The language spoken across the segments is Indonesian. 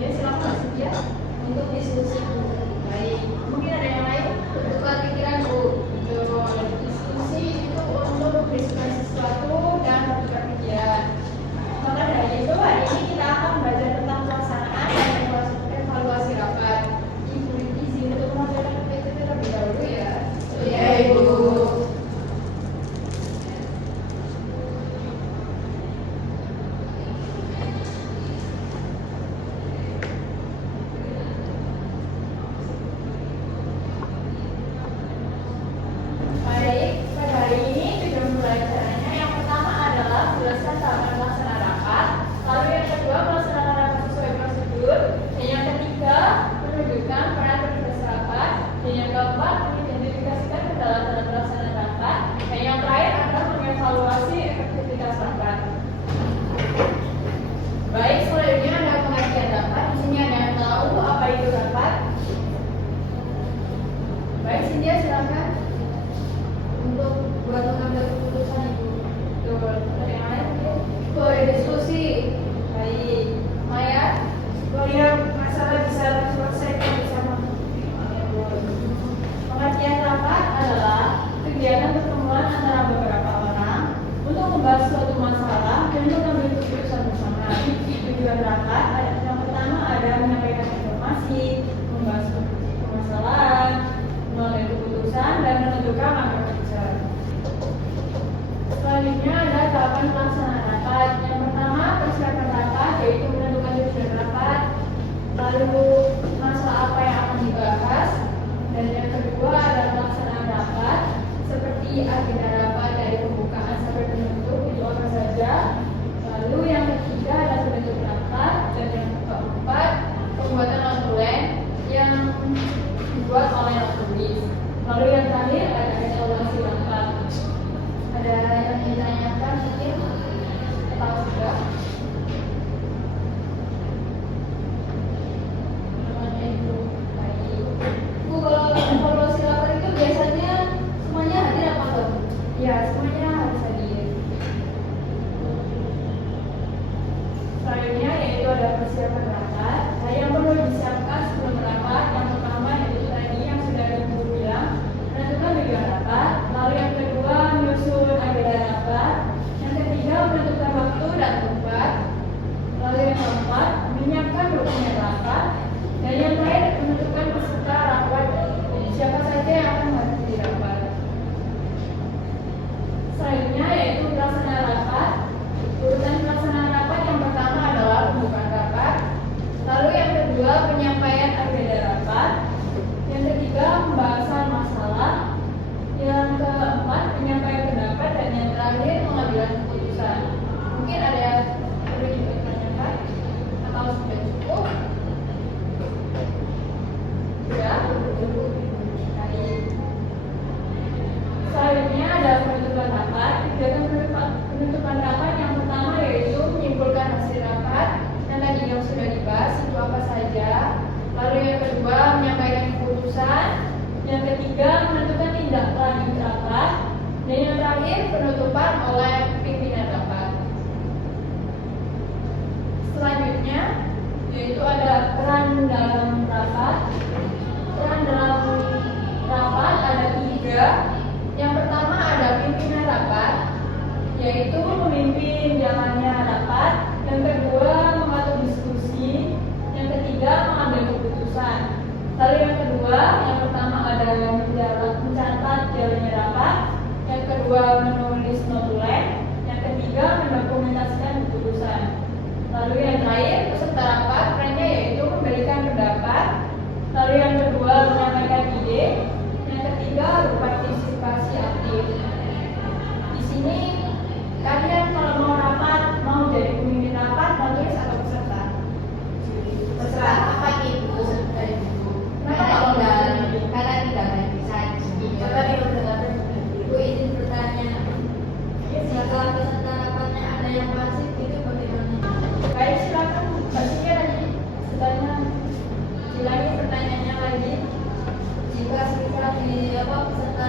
Ya, silakan Mbak Cynthia untuk diskusi. Baik, mungkin ada yang lain bertukar pikiran Bu. Untuk diskusi itu untuk berdiskusi sesuatu dan bertukar pikiran. Maka dari itu hari ini kita akan belajar tentang pelaksanaan dan evaluasi rapat. Ibu izin untuk mengajarkan PPT terlebih dahulu ya. Iya Ibu. Selanjutnya ada tahapan pelaksanaan rapat. Yang pertama persiapan rapat, yaitu menentukan tujuan rapat, lalu masalah apa yang akan dibahas, dan yang kedua ada pelaksanaan rapat, seperti agenda rapat dari pembukaan sampai penutup itu apa saja. Lalu yang ketiga ada penutup rapat, dan yang keempat pembuatan notulen yang dibuat oleh notulis. Lalu yang terakhir ada evaluasi rapat. Ada yang ditanyakan mungkin atau sudah? Bu, kalau evaluasi rapat itu biasanya semuanya hadir apa enggak? Ya, semuanya harus hadir. Selanjutnya yaitu ada persiapan rapat. Nah, yang perlu disiapkan sebelum rapat, yang pertama yaitu tadi yang sudah Ibu bilang, menentukan tujuan rapat. Lalu yang kedua menyusun agenda rapat. Yang ketiga menentukan waktu dan tempat. Lalu yang keempat menyiapkan dokumen rapat. Dan yang terakhir menentukan peserta rapat, siapa saja yang akan hadir di rapat. Selanjutnya yaitu pelaksanaan rapat. Urutan pelaksanaan rapat yang pertama adalah pembukaan rapat. Lalu yang kedua penyampaian agenda rapat. Yang ketiga pembahasan masalah. Yang keempat penyampaian pendapat, dan yang terakhir pengambilan keputusan. Mungkin ada yang perlu ditanyakan atau sudah cukup? Sudah? Baik. Selanjutnya ada penutupan rapat. Kegiatan penutupan rapat yang pertama yaitu menyimpulkan hasil rapat yang tadi yang sudah dibahas itu apa saja. Lalu yang kedua menyampaikan keputusan. Yang ketiga menentukan tindak lanjut rapat. Dan yang terakhir penutupan oleh pimpinan rapat. Selanjutnya yaitu ada peran dalam rapat. Peran dalam rapat ada 3. Yang pertama ada pimpinan rapat, yaitu memimpin jalannya rapat. Yang kedua mengatur diskusi. Yang ketiga mengambil keputusan. Lalu yang kedua, yang pertama ada mencatat jalannya rapat. Yang kedua menulis notulen. Yang ketiga mendokumentasikan keputusan. Lalu yang terakhir peserta rapat, perannya yaitu memberikan pendapat. Lalu yang kedua menyampaikan ide. Yang ketiga berpartisipasi aktif. Di sini kalian kalau mau rapat, mau jadi pemimpin rapat, mau tulis atau peserta? Peserta apa itu? Karena tidak bisa Bu izin bertanya. Jika peserta rapatnya ada yang pasif itu bagaimana? Baik, silakan Mbak Sia tadi dilangi pertanyaannya lagi. Jika di peserta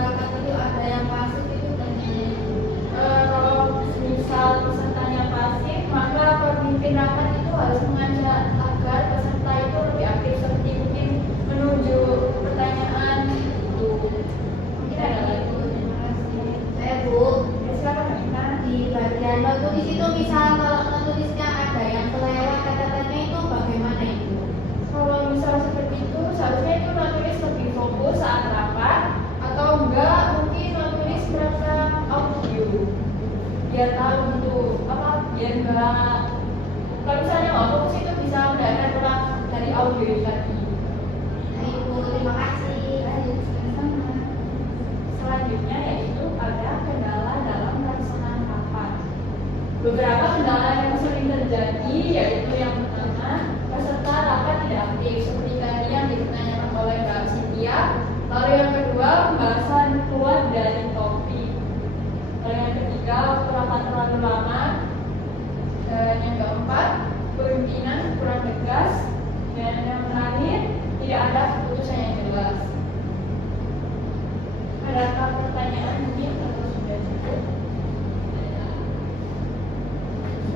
pertanyaan mungkin atau sudah cukup?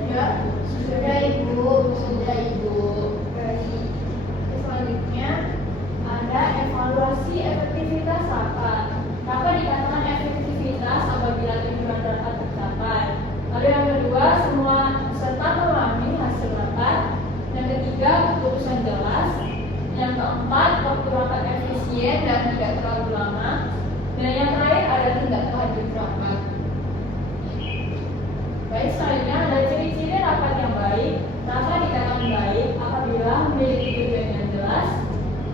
Ya, sudah Ibu, sudah Ibu. Baik. Selanjutnya ada evaluasi efektivitas rapat. Rapat dikatakan efektivitas apabila tujuan rapat tercapai. Lalu yang kedua, semua peserta memahami hasil rapat. Yang ketiga, keputusan jelas. Yang keempat, waktu rapat efisien dan tidak terlalu lama. Dan yang terakhir ada tidak terlanjur rapat. Baik, selanjutnya ada ciri-ciri rapat yang baik. Rapat dikatakan baik apabila memiliki tujuan yang jelas.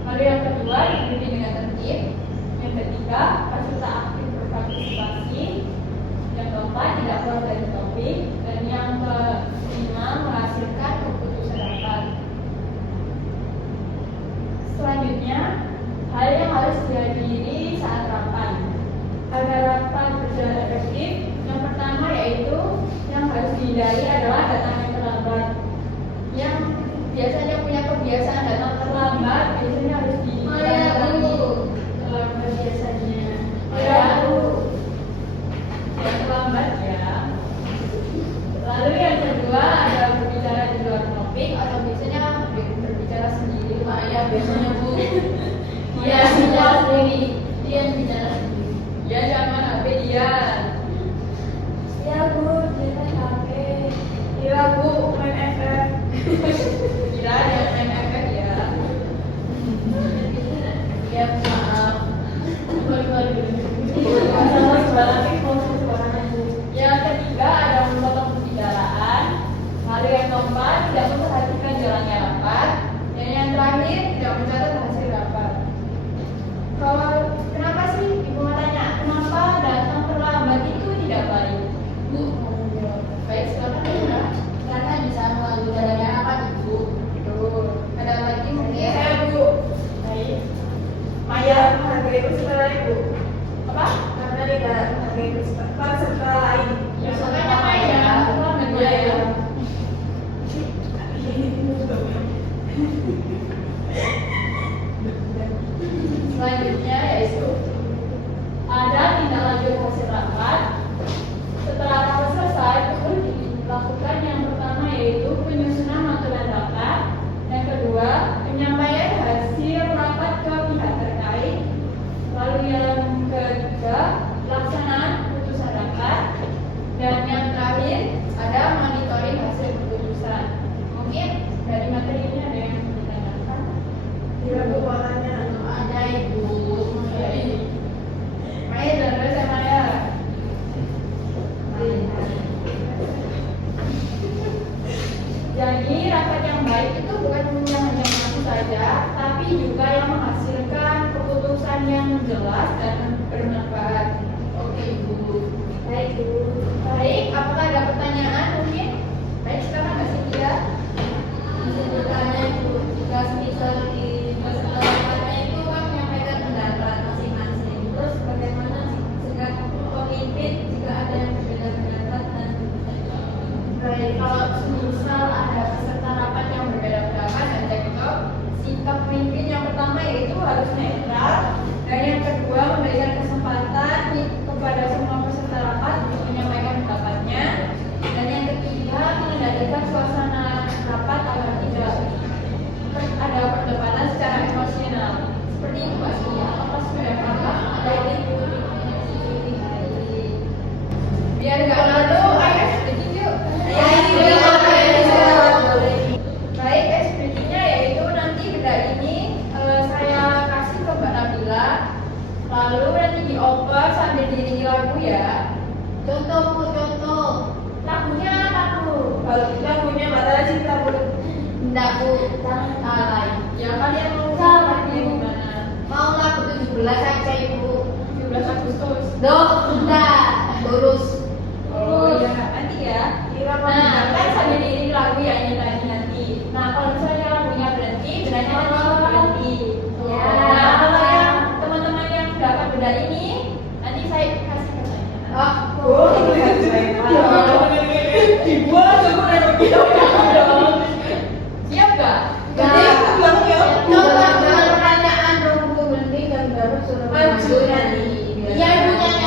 Lalu yang kedua, dipimpin dengan tertib. Yang ketiga, peserta aktif berpartisipasi. Yang keempat, tidak keluar dari topik. Dan yang kelima, menghasilkan keputusan rapat. Selanjutnya, hal yang harus dihadiri saat rapat. Agar rapat berjalan efektif, yang pertama yaitu yang harus dihindari adalah datang yang terlambat. Yang biasanya punya kebiasaan datang terlambat, biasanya harus dihindari. Terlambat biasanya. Yang terlambat ya. Lalu yang kedua ada berbicara di luar topik atau biasanya berbicara sendiri. Ya biasanya Bu. Dia bicara sendiri. Dia bicara sendiri. Ya jangan HP dia. Ya Bu, kita HP. Iya Bu, main FF. Kira ada main FF ya. Ya maaf. Yang ketiga ada memotong pembicaraan. Lalu yang keempat tidak memperhatikan jalannya rapat. Dan yang terakhir tidak mencatat hasil rapat. Kalau kenapa sih Ibu mau tanya kenapa datang terlambat itu tidak baik? Bu, baik silakan ya. Karena bisa melalui jalannya apa Ibu? Betul. Ada lagi mungkin? Saya Bu, Baik. Maya menghargai peserta Ibu. Apa? Karena tidak menghargai peserta lain. Ya, makanya Maya. Terlambat Iya, ya. ya. Selanjutnya yaitu ada tindak lanjut hasil rapat. Setelah rapat selesai, perlu dilakukan yang pertama yaitu penyusunan aturan rapat. Yang kedua, penyampaian hasil rapat ke pihak terkait. Lalu yang ketiga, pelaksanaan keputusan rapat. Dan yang terakhir, ada monitoring hasil keputusan. Mungkin dari materi ini ada yang ditanyakan? Tidak Bu, mau tanya. Ada Ibu. Maya dan saya Maya. Jadi rapat yang baik itu bukan yang hanya mengaku saja, tapi juga yang menghasilkan keputusan yang jelas dan bermanfaat. Oke Ibu. Baik Bu. Baik, apakah ada pertanyaan mungkin? Baik, sekarang Kak Cynthia. Bisa bertanya Ibu. Jika misal di peserta rapatnya itu kan menyampaikan pendapat masing-masing. Terus bagaimana sikap pemimpin jika ada yang berbeda pendapat dan Baik, kalau misal ada peserta rapat yang berbeda pendapat dan cekcok, sikap pemimpin yang pertama yaitu harus netral, dan yang kedua memberikan kesempatan kepada semua peserta rapat untuk menyampaikan pendapatnya, dan yang ketiga mengendalikan suasana rapat agar tidak ada perdebatan secara emosional. Seperti itu Mbak Sia, apa sudah paham? Baik Ibu. Biar nggak lalu, ayo sedikit yuk. Baik, SPG-nya yaitu nanti benda ini saya kasih ke Mbak Nabila, lalu nanti dioper sambil diiringi lagu ya. contoh Bu, contoh. Lagunya apa Bu? Kalau kita punya Mata Cinta Bu. Enggak Bu, lain. Ya kalian mau lagunya gimana? Mau lagu 17 aja Ibu. 17 Agustus. Dok, enggak. Lurus. Oh iya, nanti ya. Nah, kan sambil diiringi lagu ya ini tadi nanti. Nah, kalau misalnya lagunya berhenti, bedanya nanti berhenti. Ya. Nah, kalau yang teman-teman yang dapat benda ini, nanti saya kasih pertanyaan. Oh, Oh, dibuat aku dari begitu. Siap gak? Jadi aku bilang ya. coba dengan pertanyaan dong Bu, berhenti dan baru suruh Maju maju nanti. Iya Ibu nyanyi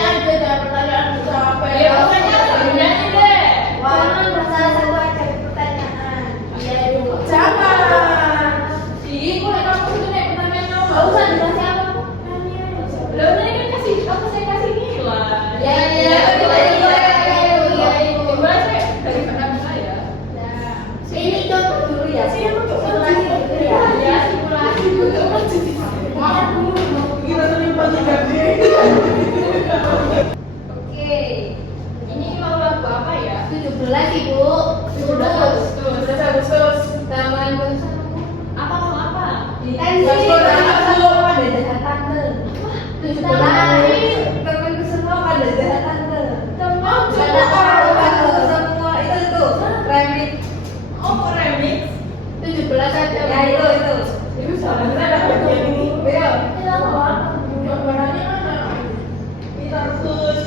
Temanku semua pada jahat tante. Teman Pada aku semua itu remix. Oh, remix. 17 aja. Ya itu. Itu sebenarnya ada bagian ini. Bel. Gambarannya mana? Kita terus.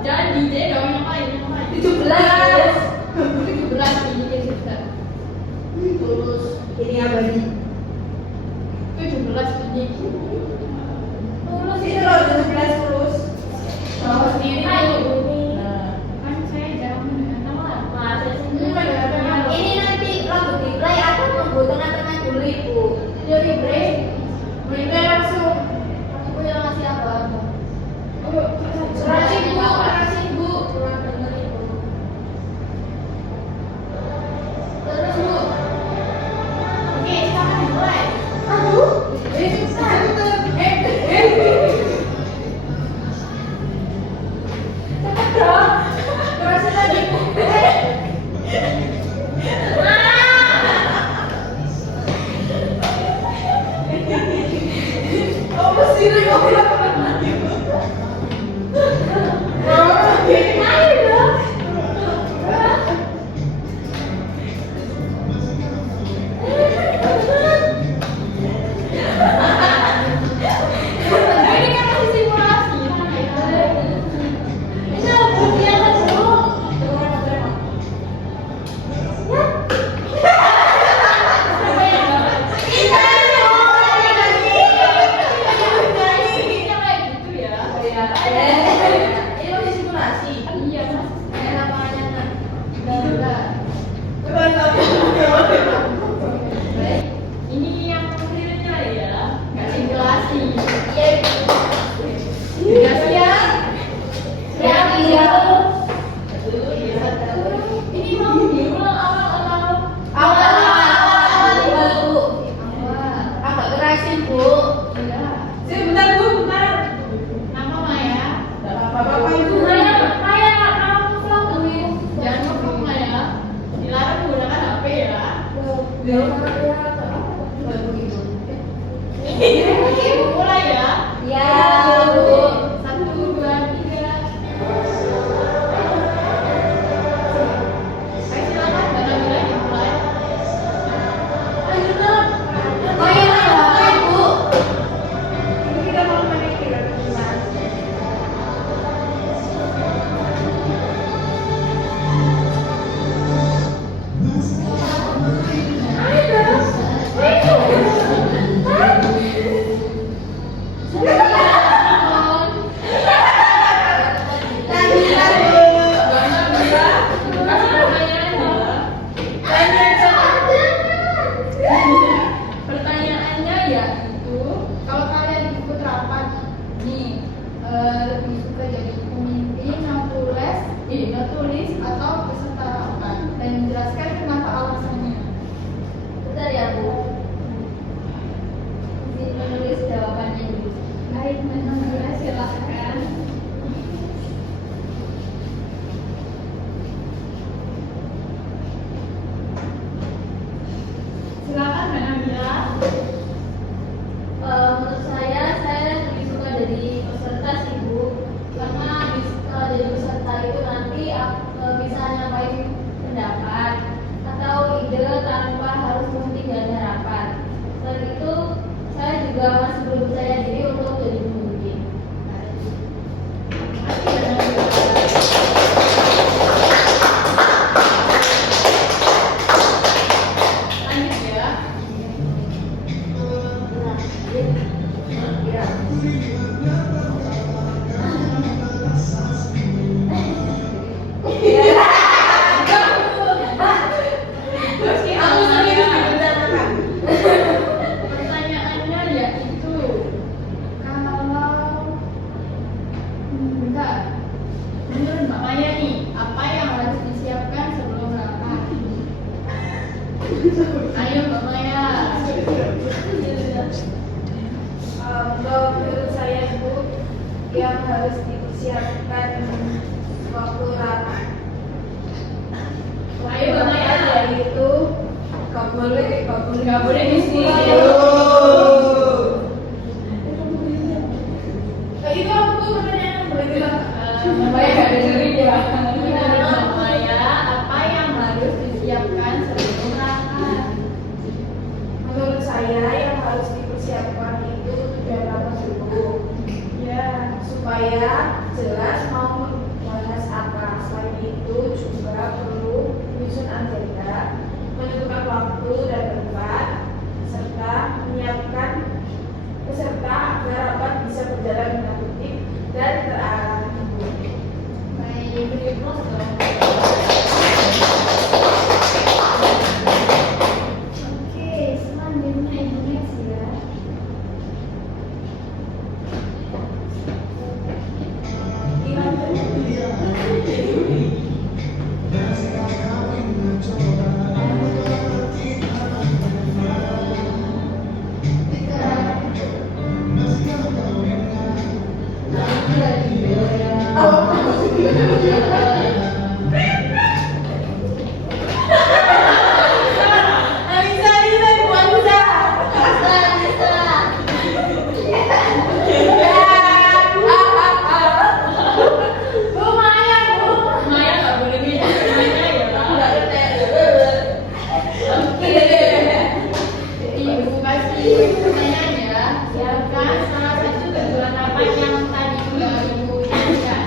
Jadi deh dong yang lain. 17. 17 ini kita. Lulus Ini abadi. 17 ini. Lulus itu loh 17 lulus. Tahu sendiri tuh. Nah, Kan saya jarang mendengar lah. Masa sih? Ini Ini nanti lagu di play atau nunggu tengah-tengah dulu ibu? dari break. Break langsung. Aku yang ngasih apa? Kerasin bu. Kurang denger ibu. Terus bu. Oke, sekarang dimulai. Aduh. Kerasin lagi. apa sih ini kok? Ayo dong. Ini kan masih simulasi. Ini aku yang dulu. Ini masih simulasi. Iya, Mas. Kayak lapangannya kan. Ini yang realnya ya, nggak simulasi. Iya. Udah siap? Siap, iya. Ini mau diulang awal-awal. Awal Bu. Agak kerasin Bu. Iya. Bentar Bu, bentar. Nama Maya. Enggak apa-apa itu. Maya, kamu vlog dulu. Jangan ngevlog Maya. Dilarang menggunakan HP ya. Mulai ya. Iya, Bu. 1, 2, 3. Ayo silakan Mbak Nabila dimulai. Main Bu. Ini kita mau main kira-kira. Pertanyaannya yaitu, kalau kalian ikut rapat nih, lebih suka jadi pemimpin, nulis atau peserta rapat dan menjelaskan kenapa alasannya. Bentar ya Bu. Izin menulis jawabannya dulu. Baik, Mbak Nabila, silakan. Silakan Mbak Nabila. Menurut saya lebih suka jadi peserta sih Bu, karena kalau jadi peserta itu nanti bisa nyampaikan pendapat atau ide tanpa harus mesti ada rapat. Selain itu, saya juga masih belum percaya diri untuk jadi pemimpin. Makasih Mbak Nabila. Lanjut ya. Ya. Pertanyaannya yaitu, kalau bentar, menurut Mbak Maya nih, apa yang harus disiapkan sebelum rapat? Ayo Mbak Maya. Kalau menurut saya Bu, yang harus dipersiapkan waktu Supaya gak dengerin ya. Menurut Maya, apa yang harus disiapkan sebelum rapat? Menurut saya yang harus dipersiapkan itu tujuan rapat dulu. Ya, supaya jelas mau membahas apa. Selain itu juga perlu menyusun agenda, menentukan waktu dan tempat, serta menyiapkan peserta agar rapat bisa berjalan dengan tertib dan terarah. Baik, beri plus dong. Oke, selanjutnya Indonesia. Maya nggak boleh minum Maya ya. Oke. Ibu kasih pertanyaan ya. Siapkan salah satu tujuan rapat yang tadi Mbak Ibu jelaskan.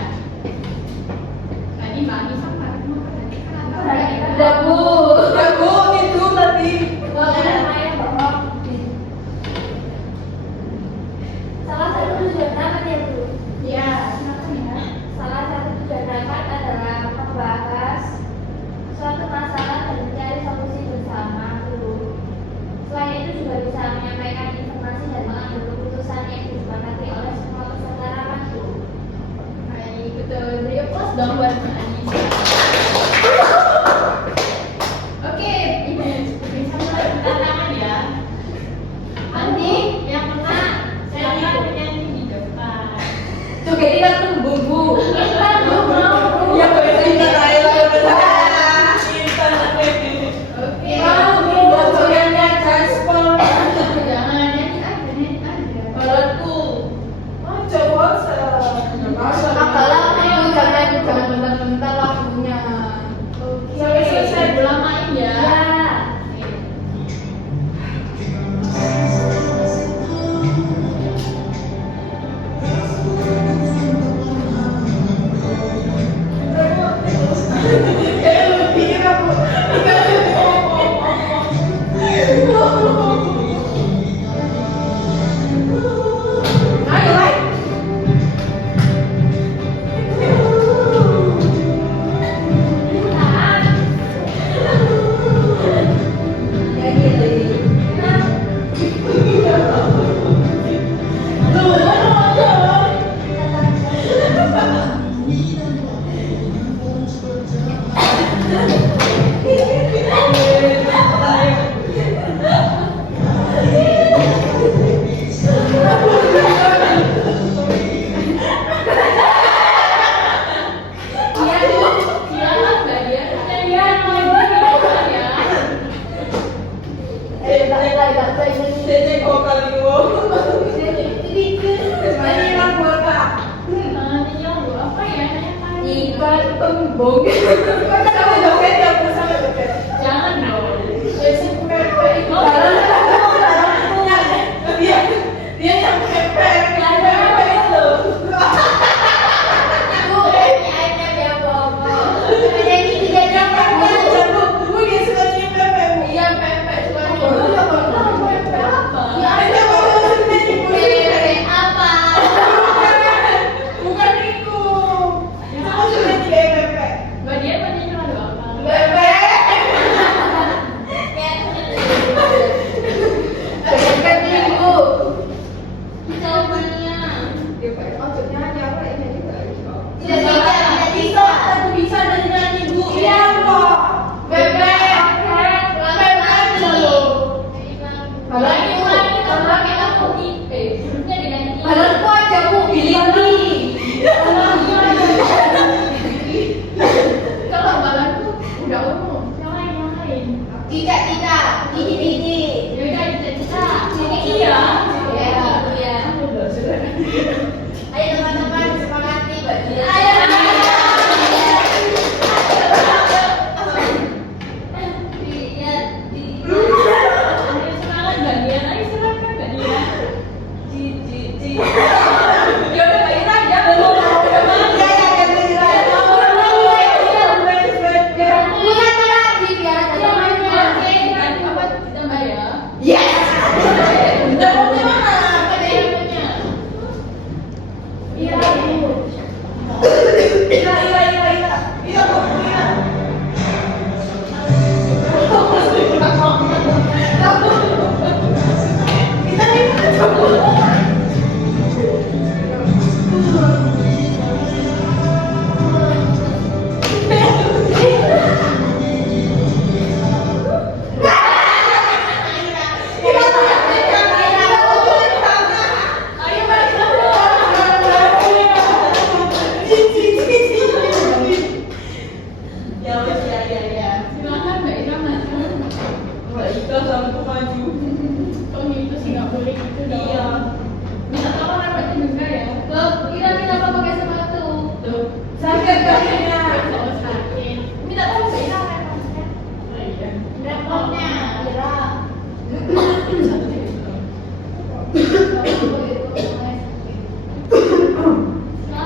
Tadi Mbak Anissa kan Udah bu, itu tadi. Salah satu tujuan rapat ya Bu. ya, silakan ya. Salah satu tujuan rapat adalah membahas suatu masalah dan mencari solusi bersama dulu. Selain itu juga bisa menyampaikan informasi dan mengambil keputusan yang disepakati oleh semua peserta rapat Bu. Baik, betul. Beri plus dong buat Mbak Anissa. Oke, Ibu bisa mulai tantangan ya. Nanti yang menang silakan menyanyi di depan. Tuh kayak kita tembung bu. Kita mau Ya boleh kita tayo. Oke. Bocorannya transport. Jangan nyanyi aja. Baratku. Oh coba jangan bentar-bentar lagunya. Sampai selesai ulamain ya. ya. Silakan Mbak Dia. Nyanyian lagi ya. Nyanyi lagu apa ya? Nyanyi Ikan tembung. Sama joget ya bu, sama joget. Jangan dong. Dia yang pepek. Bu, ini airnya dia bobo. Jadi tidak dapat Bu. Dia suka nyanyi pepek. Iya, pepek suka Oh, nih. ya, Bang. Apa? Ya, itu baru nyanyi bu. Pepek apa? Bukan itu. Itu maksudnya nyanyi pepek. Mbak Dia mau nyanyi lagu Silakan Mbak Ira maju. Kalau gitu sih nggak boleh gitu dong. Minta tolong rapatin juga ya. Loh, Ira kenapa pakai sepatu? Sakit kakinya. Kalau sakit. Minta tolong Mbak Ira rapatnya. Repotnya, Ira.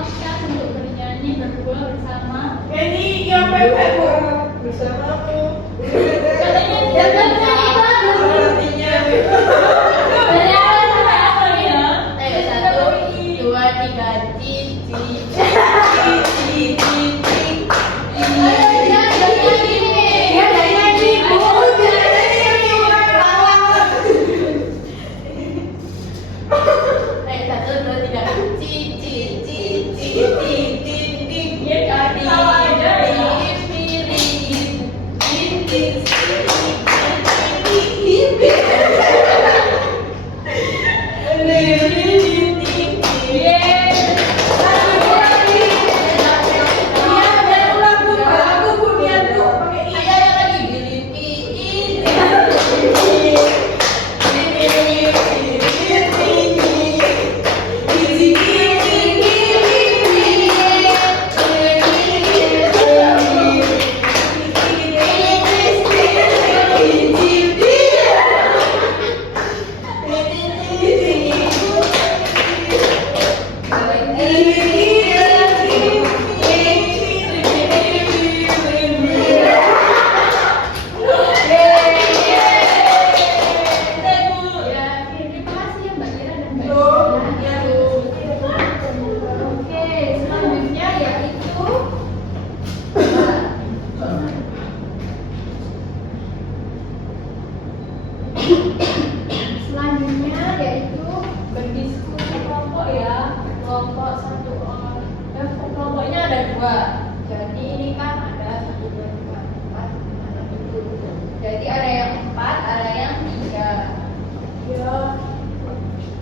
Silakan untuk bernyanyi berdua bersama. Ini yang pepek bu. Bersamamu. Katanya Jangan nyanyi bagus. Artinya. dari awal sampai akhir ya. Ayo, 1, 2, 3, cici. Ayo, jangan nyanyi. Ya nyanyi bu. Ayo, 1, 2, 3, cici, cici, ting. Iya kan, tawa aja ya. Selanjutnya yaitu berdiskusi kelompok ya. Kelompoknya ada 2. Jadi ini kan ada 1, 2, 3, 4, 5, 6, 7. Jadi ada yang 4, ada yang 3. Ya.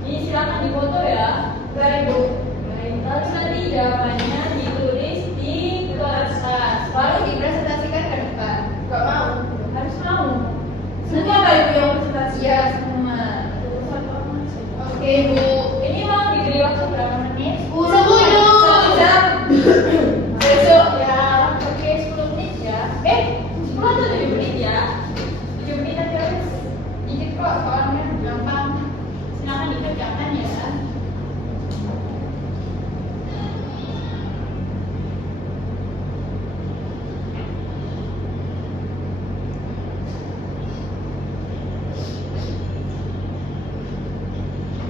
Ini silakan difoto ya. Baik Bu. Baik. Lalu nanti jawabannya ditulis di kertas. Lalu dipresentasikan ke depan. Gak mau? Harus mau. Semua nggak ibu yang presentasi? Iya semua. Oke Bu, ini mau diberi waktu berapa menit? 10 jam. Besok ya, oke 10 menit ya. 10 atau 7 menit ya? 7 menit aja wes. Dikit kok soalnya gampang. Silakan dikerjakan ya.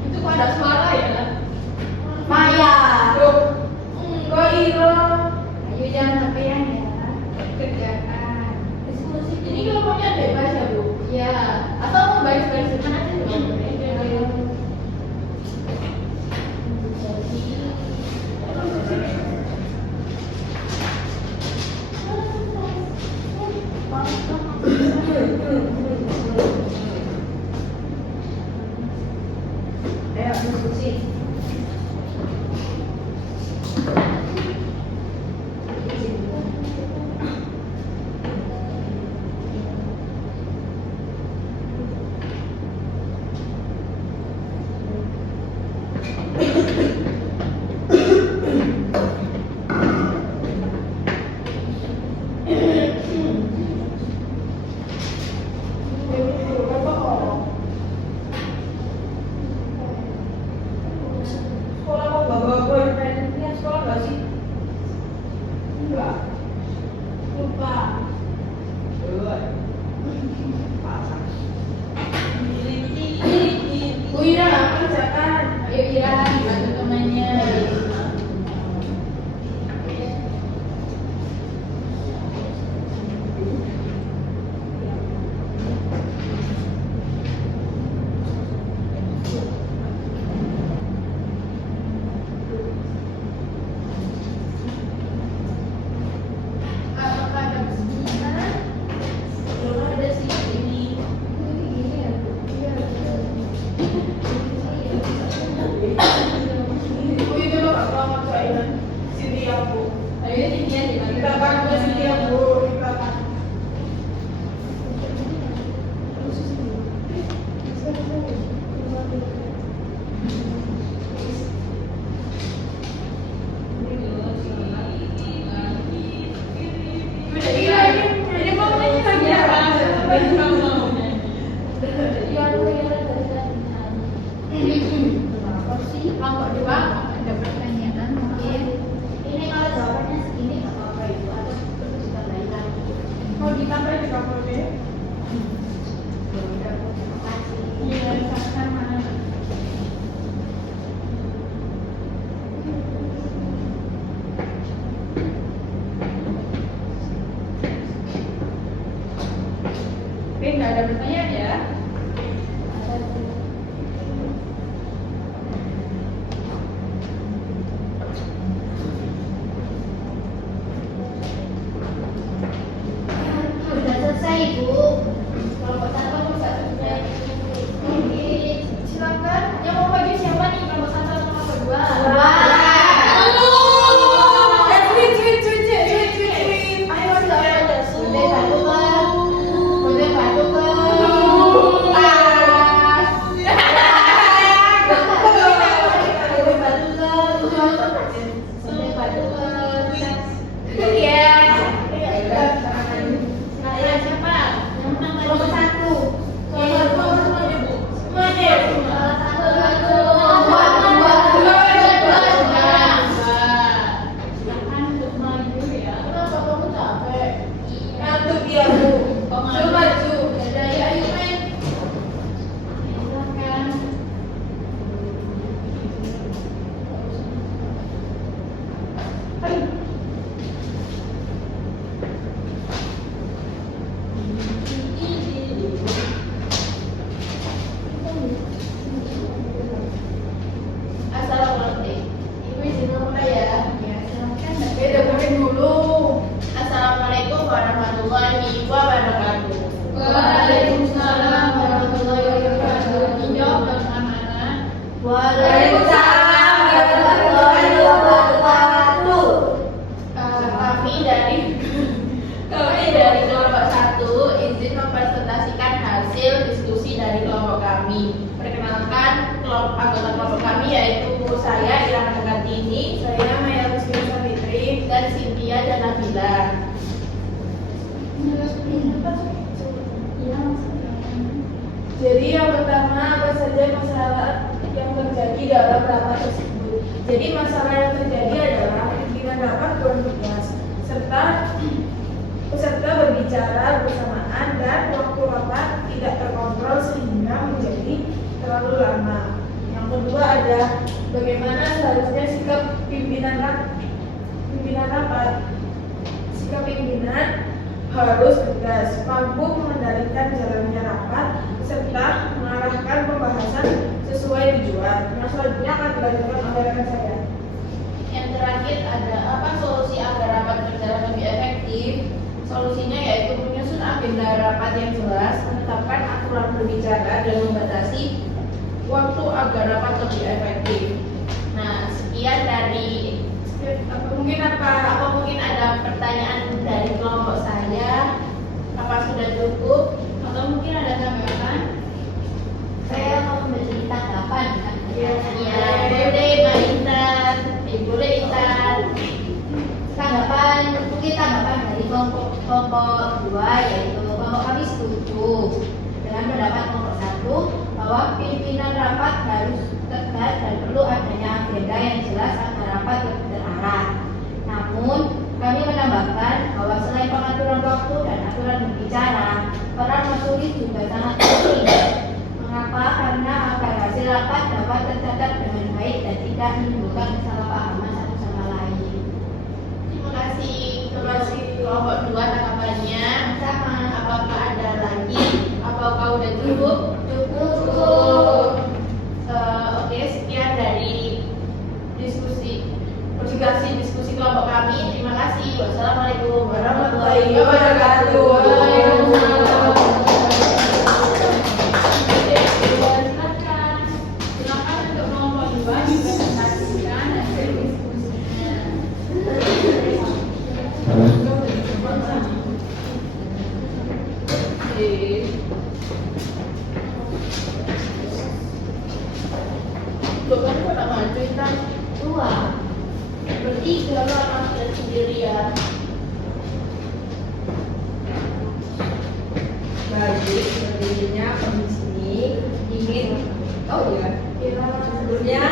Itu kok ada suara ya? Maya. Tuh. Kok Iro? Ayo jangan HP-an ya. Kerjakan. Diskusi Ini kelompoknya bebas ya Bu? Iya. Atau mau baris-baris depan aja juga boleh. Ayo diskusi. Sekolah mau bawa boyfriend ini sekolah nggak sih? Enggak. Lupa. Pasang. Bu Ira, kerjakan. Ayo Ira, dibantu temannya. Ayo Cynthia Kita pakai Cynthia Bu, kita pakai. Ini mau nyanyi lagi apa? Kamu mau nyanyi? Kelompok dua ada pertanyaan mungkin. Ini kalau jawabannya segini nggak apa-apa ibu atau perlu ditambahin. Mau ditambah di kamu deh. Ya udah Bu, terima kasih. Iya, sama. Oke, nggak ada pertanyaan ya? Sudah selesai ibu. Kelompok satu sudah selesai. Oke, Silakan. Yang mau bagi siapa nih? Kelompok satu atau kelompok dua? Ayo silakan. Bunda bantu kan? Bunda bantu kan? Kalian siapa? Yang menang tadi? Kelompok satu. Semuanya Bu. Semuanya. Silakan untuk maju ya. Kenapa kamu capek? Ngantuk ya Bu. Coba maju. Ayo main. Silakan. Assalamualaikum. Ibu izin mulai ya. Ya, silakan. Beda boleh dulu. Assalamualaikum warahmatullahi wabarakatuh. Waalaikumsalam warahmatullahi wabarakatuh. Dijawab dengan mana? Waalaikumsalam warahmatullahi wabarakatuh. Kami dari kelompok satu izin mempresentasikan hasil diskusi dari kelompok kami. Perkenalkan anggota kelompok kami yaitu saya Irama Kartini, Saya Maya Rizky Savitri. dan Cynthia dan Nabila. Jadi yang pertama apa saja masalah yang terjadi dalam rapat tersebut. Jadi masalah yang terjadi adalah pimpinan rapat kurang tegas serta peserta berbicara bersamaan dan waktu rapat tidak terkontrol sehingga menjadi terlalu lama. Yang kedua ada bagaimana seharusnya sikap pimpinan rapat. Sikap pimpinan harus tegas, mampu mengendalikan jalannya rapat, serta mengarahkan pembahasan sesuai tujuan. Yang selanjutnya akan dilanjutkan oleh rekan saya. Yang terakhir ada apa solusi agar rapat berjalan lebih efektif? Solusinya yaitu menyusun agenda rapat yang jelas, menetapkan aturan berbicara dan membatasi waktu agar rapat lebih efektif. Nah, sekian dari apa mungkin ada pertanyaan dari kelompok saya? Apa sudah cukup? Atau mungkin ada tambahan? Saya mau memberi tanggapan. Iya. Iya, boleh Mbak Intan. Boleh Intan. Tanggapan dari kelompok dua yaitu kelompok kami setuju dengan pendapat kelompok satu bahwa pimpinan rapat harus tegas dan perlu adanya agenda yang jelas agar rapat lebih terarah. Namun kami menambahkan bahwa selain pengaturan waktu dan aturan berbicara, peran menulis juga sangat penting. Mengapa? Karena agar hasil rapat dapat tercatat dengan baik dan tidak menimbulkan kesalahpahaman satu sama lain. Terima kasih. Terima kasih. Kelompok dua tanggapannya. Sama. Apakah ada lagi? Apakah udah cukup? Cukup. Oke, sekian dari diskusi kelompok kami. Terima kasih. Wassalamualaikum warahmatullahi wabarakatuh. Silakan untuk kelompok dua dipresentasikan hasil diskusinya. pendirian. Baik, berdirinya kami di sini ingin ya. Sebelumnya,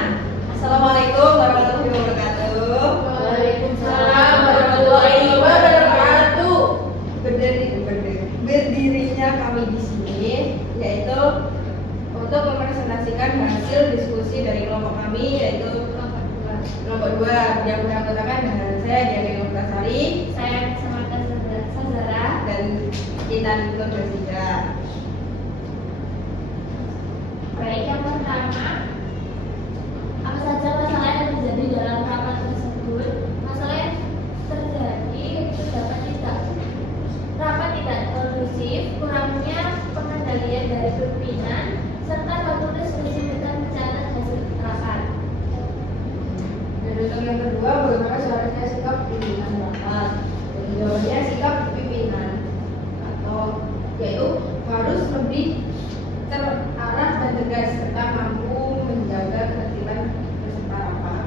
Assalamualaikum warahmatullahi wabarakatuh. Waalaikumsalam warahmatullahi wabarakatuh. Berdirinya kami di sini yaitu untuk mempresentasikan hasil diskusi dari kelompok kami yaitu kelompok 2 yang beranggotakan dengan saya Diana Nurtasari, Saya Samantha Sazara. dan Intan Nurtasida. Baik, yang pertama, apa saja masalah yang terjadi dalam rapat tersebut? Masalah yang terjadi itu rapat tidak kondusif, kurangnya pengendalian dari pimpinan, serta waktu diskusi dengan mencatat hasil rapat. Dan untuk yang kedua, bagaimana seharusnya sikap pimpinan rapat? Dan jawabannya sikap pimpinan atau yaitu harus lebih terarah dan tegas serta mampu menjaga ketertiban peserta rapat.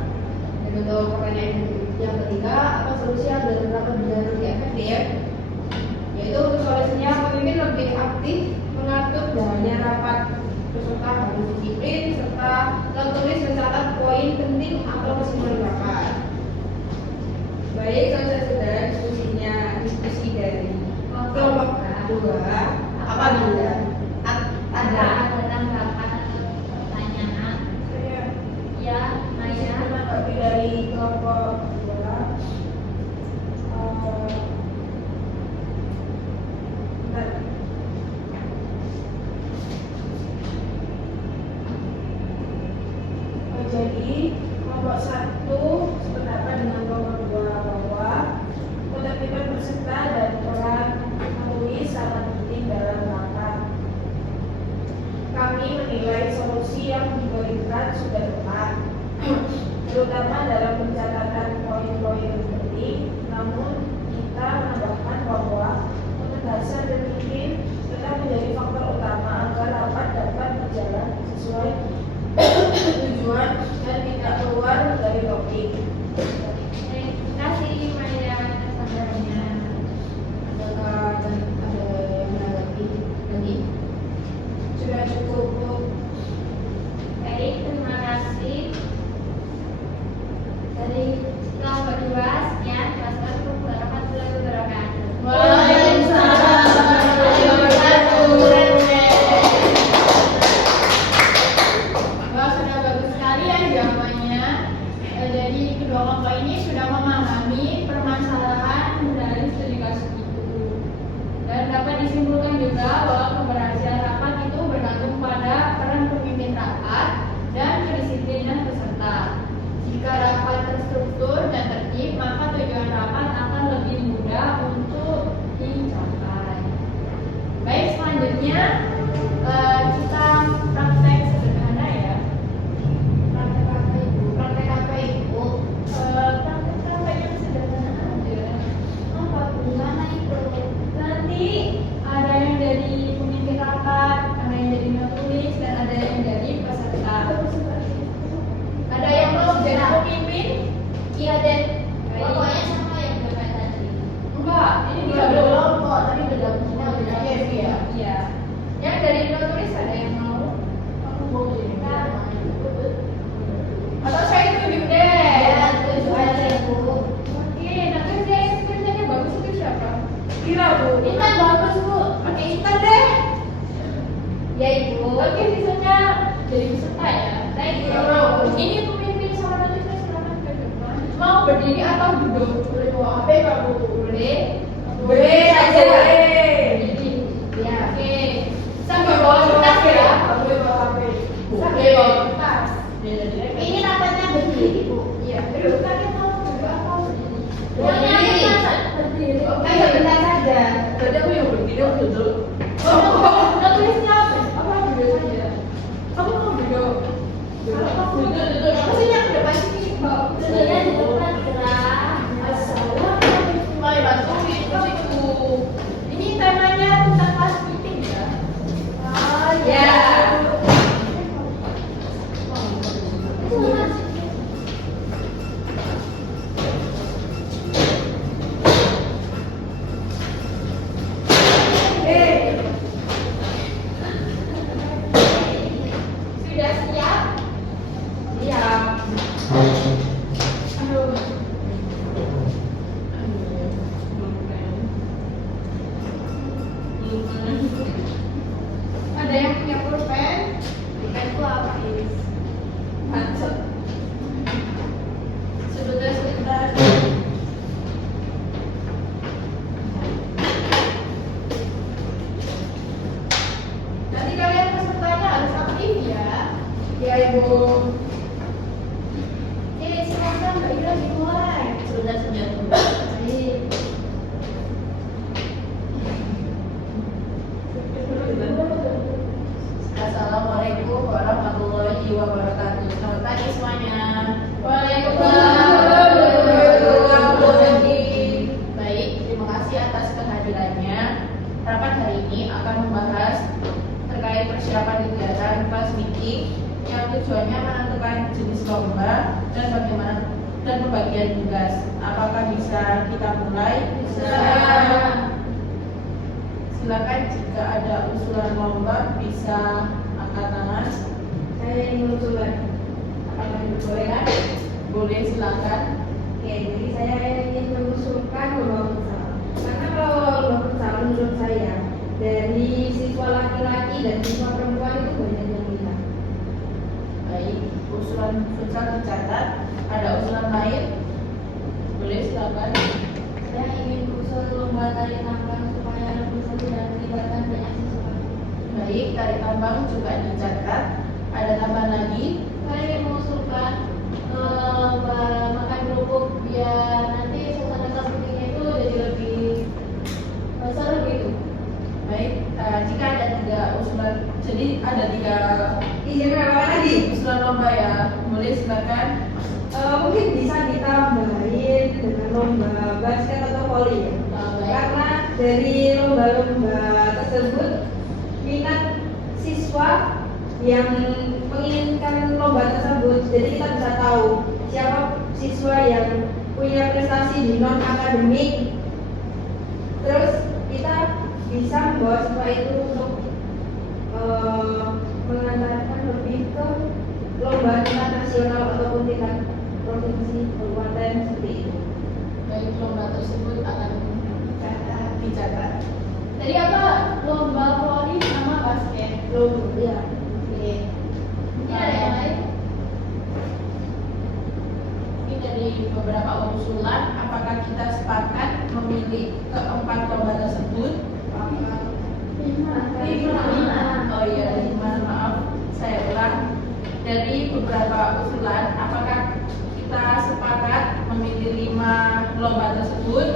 Dan untuk pertanyaan yang ketiga, apa solusi agar rapat berjalan lebih efektif? Yaitu solusinya pemimpin lebih aktif mengatur jalannya rapat, peserta harus disiplin serta tertulis mencatat poin penting atau kesimpulan rapat. Baik, selesai sudah diskusi dari kelompok 2. Apabila ada tanggapan atau pertanyaan? Ya, Maya. Tapi dari kelompok 2, jadi kelompok 1 sependapat dengan kelompok 2 bahwa ketertiban peserta dan peran menulis sangat penting dalam rapat. Kami menilai solusi yang diberikan sudah tepat, terutama dalam pencatatan poin-poin penting. Namun kita menambahkan bahwa penegasan pemimpin tetap menjadi faktor utama agar rapat dapat berjalan sesuai tujuan dan tidak keluar dari topik. Terima kasih Maya atas sabarnya. Apakah ada yang menanggapi lagi? Sudah cukup, Bu. Baik, terima kasih. Dari kelompok 2, sekian. Wassalamualaikum warahmatullahi wabarakatuh. Waalaikumsalam warahmatullahi wabarakatuh. Wah, sudah bagus sekali ya jawabannya. Jadi kedua kelompok ini sudah memahami permasalahan dari studi kasus itu. Dan dapat disimpulkan juga bahwa keberhasilan rapat itu bergantung pada peran pemimpin rapat dan kedisiplinan peserta. Jika rapat terstruktur dan tertib, maka tujuan rapat akan lebih mudah untuk dicapai. Baik, selanjutnya kita praktek sederhana ya. Praktek apa ibu? Praktek apa ibu? Praktek yang sederhana aja. Apa gimana itu? Nanti ada yang dari pemimpin rapat, ada yang dari penulis, dan ada yang dari peserta. Ada yang mau jadi pemimpin? Iya, Den. Pokoknya sama yang kayak tadi. Enggak, ini Ini dia ada belum. kelompok, tadi beda semua beda game ya. Iya. Yang dari penulis ada yang mau? Aku mau jadi Atau saya tunjuk deh. Ya, itu aja Bu. Oke, nah kerja yang kerjanya bagus itu siapa? Kira, Bu. Intan bagus Bu. Oke, Intan deh. Ya Ibu. Oke, sisanya jadi peserta ya. Baik. Iya. Ini pemimpin sama penulisnya silakan ke depan. Mau berdiri atau duduk? Boleh bawa HP nggak, Bu? Boleh. Boleh aja. Berdiri. Ya. Oke. Sambil bawa kertas ya. Nggak boleh bawa HP. Sambil bawa kertas. Ini rapatnya berdiri Bu. Iya. Duduk kalian mau duduk atau berdiri? Berdiri. Berdiri. Oke. Ayo bentar saja. Tadi aku yang berdiri, aku duduk. Oh, tulisnya apa? Apa duduk saja? Kamu mau duduk? Kalau kamu duduk. Maksudnya ke depan sini. Duduknya di depan gerak. Asal dan pembagian tugas. Apakah bisa kita mulai? Bisa. Silakan jika ada usulan lomba bisa angkat tangan. Saya ingin mengusulkan. Apakah diperbolehkan? Boleh, silakan. Oke, jadi saya ingin mengusulkan lomba futsal. Karena kalau lomba futsal menurut saya dari siswa laki-laki dan siswa perempuan itu banyak yang minat. Baik, usulan futsal dicatat. Ada usulan lain? Boleh, silakan. Saya ingin usul lomba tarik tambang supaya lebih seru dan melibatkan banyak siswa. Baik, tarik tambang juga dicatat. Ada tambahan lagi? Saya ingin mengusulkan lomba makan kerupuk biar nanti suasana kelas meetingnya itu jadi lebih seru gitu. Baik, jika ada 3 usulan, jadi ada 3 Izin apa lagi? usulan lomba ya. Boleh, silakan. Mungkin bisa ditambahin dengan lomba basket atau voli ya. Baik. Karena dari lomba-lomba tersebut minat siswa yang menginginkan lomba tersebut, jadi kita bisa tahu siapa siswa yang punya prestasi di non akademik. Terus kita bisa membawa siswa itu untuk mengantarkan lebih ke lomba tingkat nasional ataupun tingkat provinsi, kabupaten seperti itu. Baik, lomba tersebut akan dicatat. Tadi apa? Lomba voli sama basket. Lomba, ya. Oke. Mungkin ada yang lain? Ini dari beberapa usulan, apakah kita sepakat memilih keempat lomba tersebut? Lima. Oh iya, 5, maaf, saya ulang. Dari beberapa usulan, apakah kita sepakat memilih 5 lomba tersebut?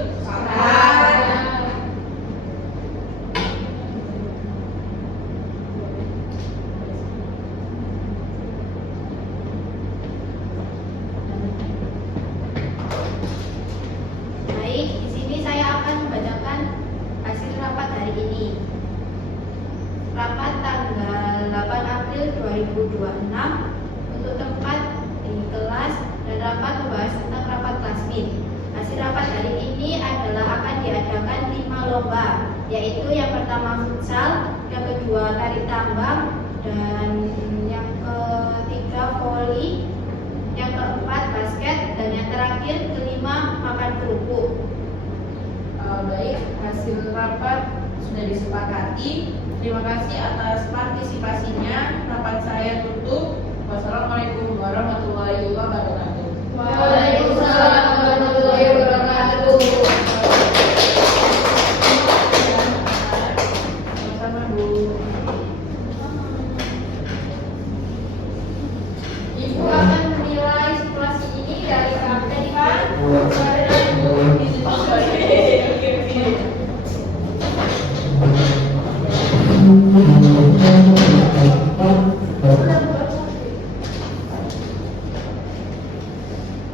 Baik, di sini saya akan membacakan hasil rapat hari ini. Rapat tanggal 8 April 2026 untuk tempat di kelas dan rapat membahas tentang rapat klasmin. Hasil rapat hari ini adalah akan diadakan 5 lomba, yaitu yang pertama futsal, yang kedua tarik tambang, dan yang ketiga voli, yang keempat basket, dan yang terakhir kelima makan kerupuk. Baik, hasil rapat sudah disepakati. Terima kasih atas partisipasinya. Rapat saya tutup. Wassalamualaikum warahmatullahi wabarakatuh. Waalaikumsalam warahmatullahi wabarakatuh. Sama-sama, Bu. Ibu akan menilai situasi ini dari sampai kan?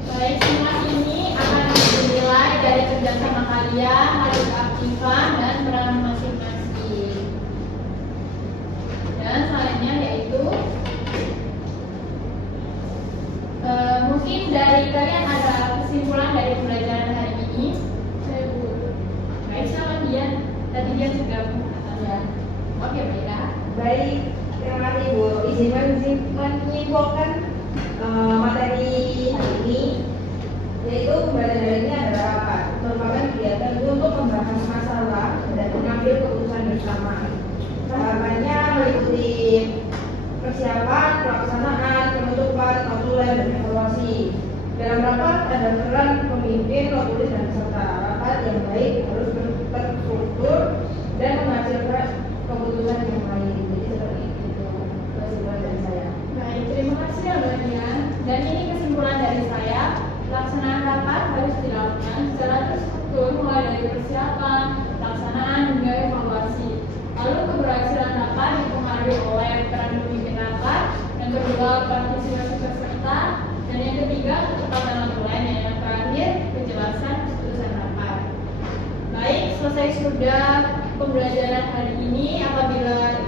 Baik, semua ini akan dinilai dari kerjasama kalian, dari keaktifan dan peran masing-masing. Dan selanjutnya yaitu mungkin dari kalian ada kesimpulan dari pembelajaran hari ini. Saya Bu. Baik, sama Dian. Tadi Dian sudah mengatakan. Oke, baiklah. Baik, terima kasih Bu. Izin menyimpulkan materi hari ini, yaitu pembelajaran hari ini adalah apa? Merupakan kegiatan untuk membahas masalah dan mengambil keputusan bersama. Tahapannya meliputi persiapan, pelaksanaan, penutupan, notulen, dan evaluasi. Dalam rapat ada peran pemimpin, notulis, dan peserta. Rapat yang baik harus terstruktur dan menghasilkan keputusan yang baik. Jadi seperti itu kesimpulan dari saya. Baik, terima kasih ya Mbak Dian. Dan ini kesimpulan dari saya. Pelaksanaan rapat harus dilakukan secara terstruktur mulai dari persiapan, pelaksanaan hingga evaluasi. Lalu keberhasilan rapat dipengaruhi oleh peran pemimpin rapat, yang kedua partisipasi peserta, dan yang ketiga ketepatan notulen, dan yang terakhir kejelasan keputusan rapat. Baik, selesai sudah pembelajaran hari ini. Apabila